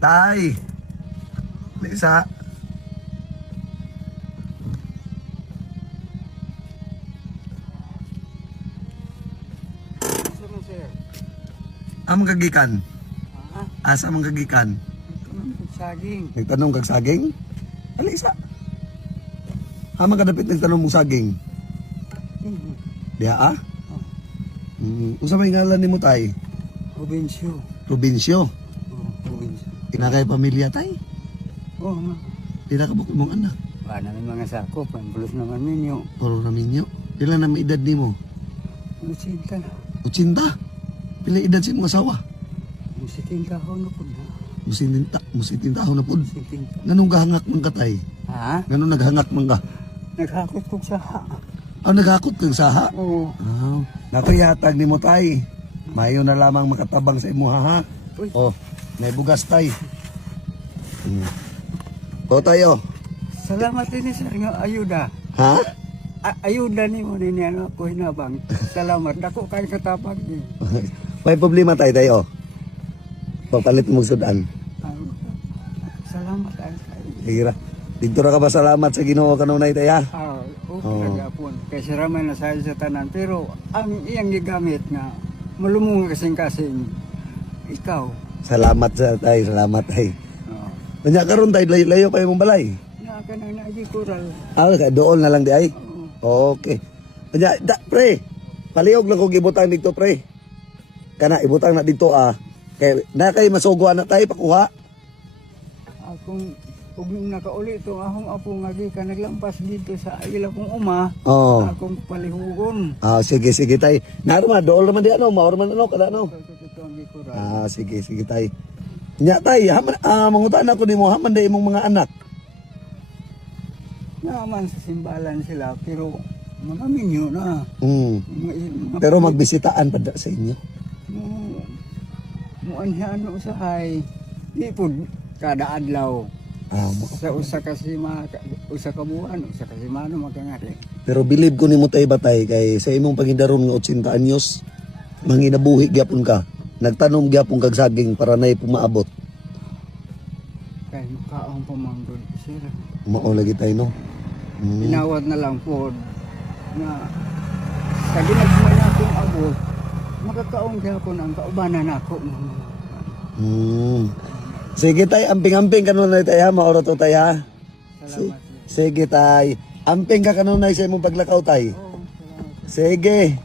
Tay. Lisa. Amang kagikan. Asa mang kagikan? Saging. Nagtanong kag saging? Ali isa. Amang kadapit nagtanong mong saging. Diya ah? Unsa may ngalan nimo tay? Probinsyo. Probinsyo. Probinsyo. Inakay pamilya tay? Ma. Pila ka bukod mong anak? Wala namin mga sakop. Pambulos naman ninyo. Puro na minyo. Pila na may edad nimo? Musinta na. 80. Pila edad sa imong asawa? Musitinta ko na po na. Musitinta na pud. Musitinta. Nganong gahangak man ka tay? Ha? Nganong naghangak man ka? Naghakot ko sa ha. Naghakot kang saha? Oo. Natuyatag nimo tay. Mayo na lamang makatabang sa imo ha. Uy. Oh, may bugas tay. O tayo. Salamat din sa nga ayuda. Ha? Ayuda ni mo din yan ako hinabang. Salamat. Dako kay katapag ni. May problema tayo. Papalit mo sudan. Salamat ay. Hira. Dito ra ka ba salamat sa Ginoo kanunay tay ha? Okay gapon. Kasi ramay na sa tanan. Pero ang iyang gigamit nga malumong kasing-kasing ikaw. Salamat sa tay, salamat tay. Kanya karon tay layo pa imong balay. Naka na nagikural. Doon na lang di ay. Okay. Kanya pre. Palihog lang kog ibutang dito pre. Kana ibutang na dito kay na kay masuguan na tay pakuha. Akong ug nakauli ito akong apo nga gikan naglampas dito sa ila kong uma. Akong palihugon. Sige tay. Narma dool naman di ano, maor man ano kada ano. Ito ang gikural. Sige tay. Nya tay, mangutan ako nimo haman day imong mga anak. Naman sa simbalan sila pero mga minyo na. Pero magbisitaan pa sa inyo. Muanhan usahay. Di pud kada adlaw. Sa usa ka buwan, usa ka semana magangari. Pero believe ko nimo tay batay kay sa imong paghindaron nga 80 anyos manginabuhi gyapon ka. Nagtanom gyapon kag saging para nay pumaabot. Kay makaong pamanggod sir. Mao lagi tay no. Inawat na lang po na sa ginagmay akong abot makakaong gyapon ang kaubanan nako. Sige tay, amping-amping kanunay tay ha, maoro to tay ha. Salamat. Sige tay, amping ka kanunay sa imong paglakaw tay. Salamat. Sige.